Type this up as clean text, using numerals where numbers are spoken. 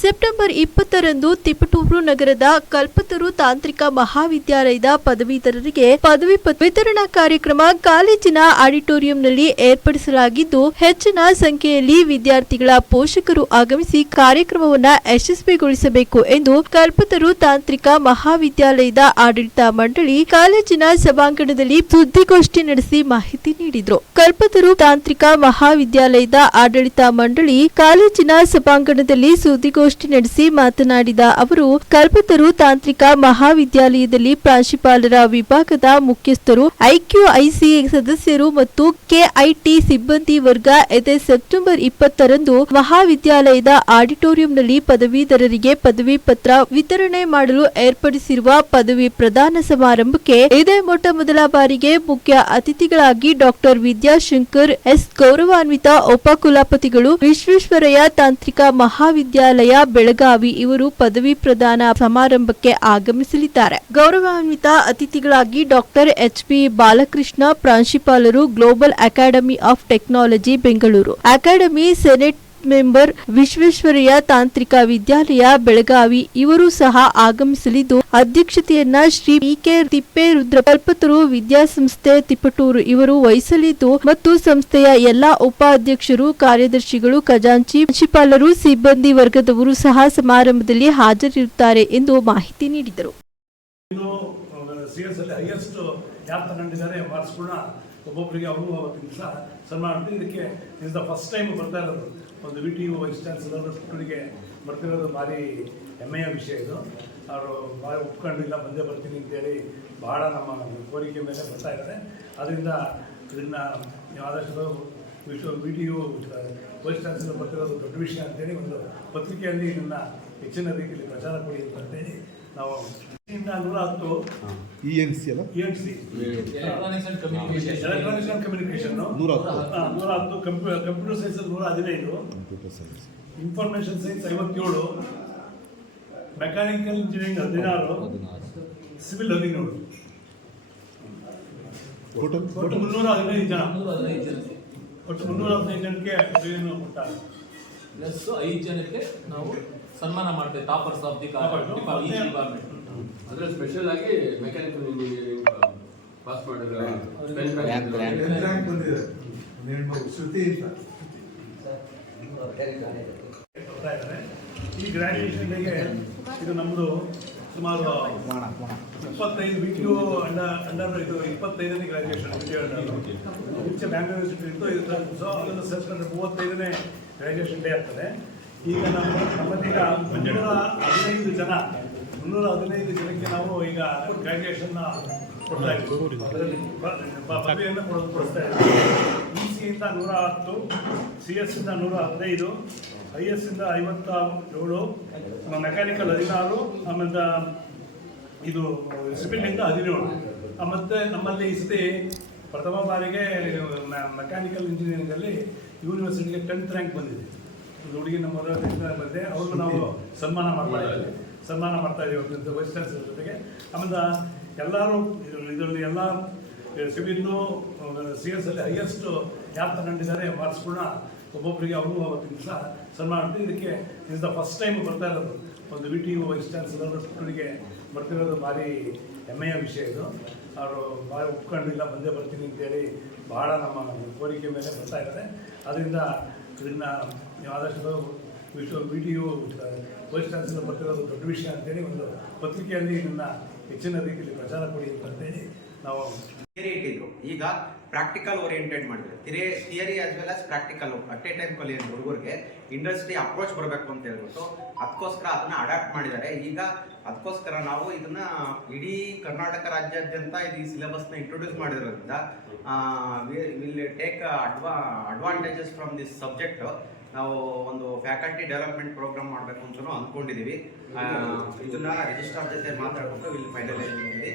September 20ರಂದು Tiptur ನಗರದ ಕಲ್ಪತರು ತಾಂತ್ರಿಕ ಮಹಾವಿದ್ಯಾಲಯದ ಪದವೀಧರರಿಗೆ ಪದವಿ ವಿತರಣಾ ಕಾರ್ಯಕ್ರಮ ಕಾಲೇಜಿನ ಆಡಿಟೋರಿಯಂನಲ್ಲಿ ಏರ್ಪಡಿಸಲಾಗಿದ್ದು, ಹೆಚ್ಚಿನ ಸಂಖ್ಯೆಯಲ್ಲಿ ವಿದ್ಯಾರ್ಥಿಗಳ ಪೋಷಕರು ಆಗಮಿಸಿ ಕಾರ್ಯಕ್ರಮವನ್ನು ಯಶಸ್ವಿಗೊಳಿಸಬೇಕು ಎಂದು ಕಲ್ಪತರು ತಾಂತ್ರಿಕ ಮಹಾವಿದ್ಯಾಲಯದ ಆಡಳಿತ ಮಂಡಳಿ ಕಾಲೇಜಿನ ಸಭಾಂಗಣದಲ್ಲಿ ಸುದ್ದಿಗೋಷ್ಠಿ ನಡೆಸಿ ಮಾಹಿತಿ ನೀಡಿದರು. ಕಲ್ಪತರು ತಾಂತ್ರಿಕ ಮಹಾವಿದ್ಯಾಲಯದ ಆಡಳಿತ ಮಂಡಳಿ ಕಾಲೇಜಿನ ಸಭಾಂಗಣದಲ್ಲಿ ಸುದ್ದಿಗೋಷ್ಠಿ ನಡೆಸಿ ಮಾತನಾಡಿದ ಅವರು, ಕಲ್ಪತರು ತಾಂತ್ರಿಕ ಮಹಾವಿದ್ಯಾಲಯದಲ್ಲಿ ಪ್ರಾಂಶುಪಾಲರ ವಿಭಾಗದ ಮುಖ್ಯಸ್ಥರು, ಐಕ್ಯೂಐಸಿ ಸದಸ್ಯರು ಮತ್ತು ಕೆಐಟಿ ಸಿಬ್ಬಂದಿ ವರ್ಗ ಇದೇ ಸೆಪ್ಟೆಂಬರ್ 20ರಂದು ಮಹಾವಿದ್ಯಾಲಯದ ಆಡಿಟೋರಿಯಂನಲ್ಲಿ ಪದವೀಧರರಿಗೆ ಪದವಿ ಪತ್ರ ವಿತರಣೆ ಮಾಡಲು ಏರ್ಪಡಿಸಿರುವ ಪದವಿ ಪ್ರದಾನ ಸಮಾರಂಭಕ್ಕೆ ಇದೇ ಮೊದಲ ಬಾರಿಗೆ ಮುಖ್ಯ ಅತಿಥಿಗಳಾಗಿ ಡಾಕ್ಟರ್ ವಿದ್ಯಾಶಂಕರ್ ಎಸ್ ಗೌರವಾನ್ವಿತ ಉಪಕುಲಪತಿಗಳು, ವಿಶ್ವೇಶ್ವರಯ್ಯ ತಾಂತ್ರಿಕ ಮಹಾವಿದ್ಯಾಲಯ ಬೆಳಗಾವಿ ಇವರು ಪದವಿ ಪ್ರದಾನ ಸಮಾರಂಭಕ್ಕೆ ಆಗಮಿಸಲಿದ್ದಾರೆ. ಗೌರವಾನ್ವಿತ ಅತಿಥಿಗಳಾಗಿ ಡಾಕ್ಟರ್ ಎಚ್.ಪಿ. ಬಾಲಕೃಷ್ಣ, ಪ್ರಾಂಶುಪಾಲರು, global academy of technology Bengaluru, academy senate member, Visvesvaraya ತಾಂತ್ರಿಕ ವಿದ್ಯಾಲಯ ಬೆಳಗಾವಿ ಇವರು ಸಹ ಆಗಮಿಸಲಿದ್ದು, ಅಧ್ಯಕ್ಷತೆಯನ್ನ ಶ್ರೀ ಪಿ.ಕೆ. ತಿಪ್ಪೇರುದ್ರ ಕಲ್ಪತರು ವಿದ್ಯಾಸಂಸ್ಥೆ ತಿಪಟೂರು ಇವರು ವಹಿಸಲಿದ್ದು ಮತ್ತು ಸಂಸ್ಥೆಯ ಎಲ್ಲಾ ಉಪಾಧ್ಯಕ್ಷರು, ಕಾರ್ಯದರ್ಶಿಗಳು, ಖಜಾಂಚಿ, ಪ್ರಾಂಶುಪಾಲರು, ಸಿಬ್ಬಂದಿ ವರ್ಗದವರು ಸಹ ಸಮಾರಂಭದಲ್ಲಿ ಹಾಜರಿರುತ್ತಾರೆ ಎಂದು ಮಾಹಿತಿ ನೀಡಿದರು. ಒಬ್ಬೊಬ್ಬರಿಗೆ ಅವರು ಅವತ್ತಿನ ದಿವಸ ಸನ್ಮಾನ ಮಾಡ್ತೀವಿ. ಇದಕ್ಕೆ ಇಸ್ ದ ಫಸ್ಟ್ ಟೈಮ್ ಬರ್ತಾ ಇರೋದು. ಒಂದು VTU ವೈಸ್ ಚಾನ್ಸಲರ್ ಸ್ಟೂಡೆಂಟ್ಗೆ ಬರ್ತಿರೋದು ಭಾರಿ ಹೆಮ್ಮೆಯ ವಿಷಯ. ಇದು ಅವರು ಭಾಳ ಒಪ್ಕೊಂಡಿಲ್ಲ, ಬಂದೇ ಬರ್ತೀನಿ ಅಂತೇಳಿ ಭಾಳ ನಮ್ಮ ಕೋರಿಕೆ ಮೇಲೆ ಬರ್ತಾ ಇದ್ದಾರೆ. ಅದರಿಂದ ಇದನ್ನು ಆದಷ್ಟು VTU ವೈಸ್ ಚಾನ್ಸಲರ್ ಬರ್ತಿರೋದು ದೊಡ್ಡ ವಿಷಯ ಅಂತೇಳಿ ಒಂದು ಪತ್ರಿಕೆಯಲ್ಲಿ ಇದನ್ನು ಹೆಚ್ಚಿನ ರೀತಿಯಲ್ಲಿ ಪ್ರಚಾರ ಕೊಡಿ ಅಂತೇಳಿ ನಾವು 110 ENC electronics and communication 110 computer science 115 information science 57 mechanical engineering 16 civil 17 ಒಟ್ಟು 315 ಜನ ಒಟ್ಟು 315 ಜನಕ್ಕೆ ಏನು ಕೊಟ್ಟಾರೆ. ಪ್ಲಸ್ 5 ಜನಕ್ಕೆ ನಾವು ಸನ್ಮಾನ ಮಾಡ್ತೇವೆ, ಟಾಪರ್ಸ್ ಆಫ್ ದಿ ಡಿಪಾರ್ಟ್ಮೆಂಟ್. ಅಂದ್ರೆ ಸ್ಪೆಷಲ್ ಆಗಿ ಮೆಕ್ಯಾನಿಕಲ್ ಇಂಜಿನಿಯರಿಂಗ್ ಪಾಸ್ ಮಾಡಿದ್ರೆ ಈ ಗ್ರಾಡ್ಯುಯೇಷನ್ಗೆ ಇದು ನಮ್ಮದು ಸುಮಾರು 25 VTU ಅಂಡರ್ ಇದು 25ನೇ ಗ್ರಾಡ್ಯುಯೇಷನ್ ಮುಂಚೆ ಬ್ಯಾಂಗ್ಳೂರ್ ಯೂನಿವರ್ಸಿಟಿ ಇತ್ತು. ಸೊ ಅದನ್ನು ಸೇರಿಸ್ಕೊಂಡ್ರೆ 35ನೇ ಗ್ರಾಡ್ಯುಯೇಷನ್ ಡೇ ಆಗ್ತದೆ. ಈಗ ನಮ್ಮದೀಗ 315 ಜನಕ್ಕೆ ನಾವು ಈಗ ಗ್ರಾಡ್ಯುಯೇಷನ್ನ ಕೊಡ್ತಾ ಇದ್ದೀವಿ. ಪದವಿಯನ್ನು ಕೊಡಿಸ್ತಾ ಇದ್ದೀವಿ. EC ಇಂದ 110, CS ಇಂದ 115, IS ಇಂದ 57, ಮೆಕ್ಯಾನಿಕಲ್ 16, ಆಮೇಲೆ ಇದು ಸಿವಿಲ್ ಇಂದ 17. ಮತ್ತು ನಮ್ಮಲ್ಲಿ ಈ ಸತಿ ಪ್ರಥಮ ಬಾರಿಗೆ ಮೆಕ್ಯಾನಿಕಲ್ ಇಂಜಿನಿಯರಿಂಗಲ್ಲಿ ಯೂನಿವರ್ಸಿಟಿಗೆ 10th ರ್ಯಾಂಕ್ ಬಂದಿದೆ. ಒಂದು ಹುಡುಗಿ ನಮ್ಮ ಬಂದೆ, ಅವ್ರಿಗೂ ನಾವು ಸನ್ಮಾನ ಮಾಡ್ತಾ ಇದ್ದೀವಿ ವೈಸ್ ಚಾನ್ಸಲರ್ ಜೊತೆಗೆ. ಆಮೇಲೆ ಎಲ್ಲರೂ ಇದರಲ್ಲಿ ಎಲ್ಲ ಸಿವಿಲ್ಲು CS ಅಲ್ಲಿ ಹೈಯೆಸ್ಟ್ ಯಾರು ತಗೊಂಡಿದ್ದಾರೆ ಮಾರ್ಕ್ಸ್ಗಳನ್ನ ಒಬ್ಬೊಬ್ಬರಿಗೆ ಅವರು ಅವತ್ತಿನ ದಿವಸ ಸನ್ಮಾನ ಮಾಡ್ತೀವಿ. ಇದಕ್ಕೆ ಇಸ್ ದ ಫಸ್ಟ್ ಟೈಮ್ ಬರ್ತಾ ಇರೋದು. ಒಂದು VTU ವೈಸ್ ಚಾನ್ಸಲರ್ ಸ್ಟೂಡೆಂಟ್ಗೆ ಬರ್ತಿರೋದು ಭಾರಿ ಹೆಮ್ಮೆಯ ವಿಷಯ. ಇದು ಅವರು ಭಾಳ ಒಪ್ಕೊಂಡಿಲ್ಲ, ಬಂದೇ ಬರ್ತೀನಿ ಅಂತೇಳಿ ಭಾಳ ನಮ್ಮ ಕೋರಿಕೆ ಮೇಲೆ ಬರ್ತಾ ಇದ್ದಾರೆ. ಅದರಿಂದ ಇದನ್ನು ಆದಷ್ಟು VTU ವೈಸ್ ಚಾನ್ಸಲರ್ ಬರ್ತಿರೋದು ದೊಡ್ಡ ವಿಷಯ ಅಂತೇಳಿ ಒಂದು ಪತ್ರಿಕೆಯಲ್ಲಿ ಇದನ್ನು ಹೆಚ್ಚಿನ ರೀತಿಯಲ್ಲಿ ಪ್ರಚಾರ ಕೊಡಿ ಅಂತೇಳಿ ನಾವು ಥಿಯರಿ ಇಟ್ಟಿದ್ರು. ಈಗ ಪ್ರಾಕ್ಟಿಕಲ್ ಓರಿಯೆಂಟೆಡ್ ಮಾಡಿದ್ರು. Theory as well as practical at A time ಕಲಿಯೋ ಹುಡುಗರಿಗೆ ಇಂಡಸ್ಟ್ರಿ ಅಪ್ರೋಚ್ ಬರಬೇಕು ಅಂತ ಹೇಳ್ಬಿಟ್ಟು ಅದಕ್ಕೋಸ್ಕರ ಅದನ್ನ ಅಡಾಪ್ಟ್ ಮಾಡಿದ್ದಾರೆ. ಈಗ ಅದಕ್ಕೋಸ್ಕರ ನಾವು ಇದನ್ನ ಇಡೀ ಕರ್ನಾಟಕ ರಾಜ್ಯಾದ್ಯಂತ ಈ ಸಿಲೆಬಸ್ನ ಇಂಟ್ರೊಡ್ಯೂಸ್ ಮಾಡಿರೋದ್ರಿಂದ will take advantages from this subject. ನಾವು ಒಂದು ಫ್ಯಾಕಲ್ಟಿ ಡೆವಲಪ್ಮೆಂಟ್ ಪ್ರೋಗ್ರಾಮ್ ಮಾಡಬೇಕು ಅಂತ ಅಂದ್ಕೊಂಡಿದ್ದೀವಿ. ಇದನ್ನ ರಿಜಿಸ್ಟ್ರಾರ್ ಜೊತೆ ಮಾತಾಡ್ಬಿಟ್ಟು ಇಲ್ಲಿ ಫೈನಲೈಸ್ ಮಾಡಿದ್ದೀವಿ.